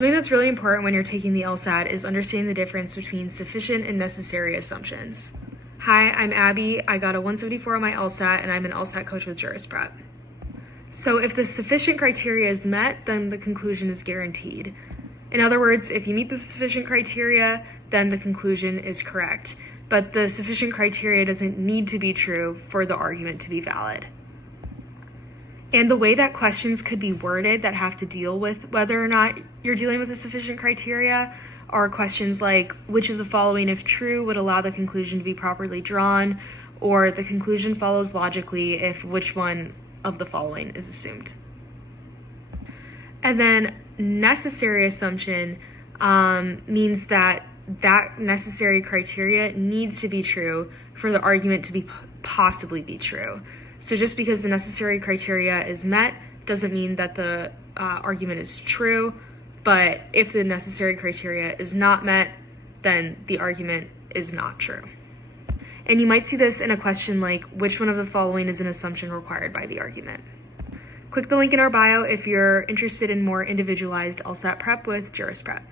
Something that's really important when you're taking the LSAT is understanding the difference between sufficient and necessary assumptions. Hi, I'm Abby. I got a 174 on my LSAT, and I'm an LSAT coach with JurisPrep. So if the sufficient criteria is met, then the conclusion is guaranteed. In other words, if you meet the sufficient criteria, then the conclusion is correct. But the sufficient criteria doesn't need to be true for the argument to be valid. And the way that questions could be worded that have to deal with whether or not you're dealing with the sufficient criteria are questions like, which of the following, if true, would allow the conclusion to be properly drawn, or the conclusion follows logically if which one of the following is assumed. And then necessary assumption means that necessary criteria needs to be true for the argument to possibly be true. So just because the necessary criteria is met doesn't mean that the argument is true, but if the necessary criteria is not met, then the argument is not true. And you might see this in a question like, which one of the following is an assumption required by the argument? Click the link in our bio if you're interested in more individualized LSAT prep with JurisPrep.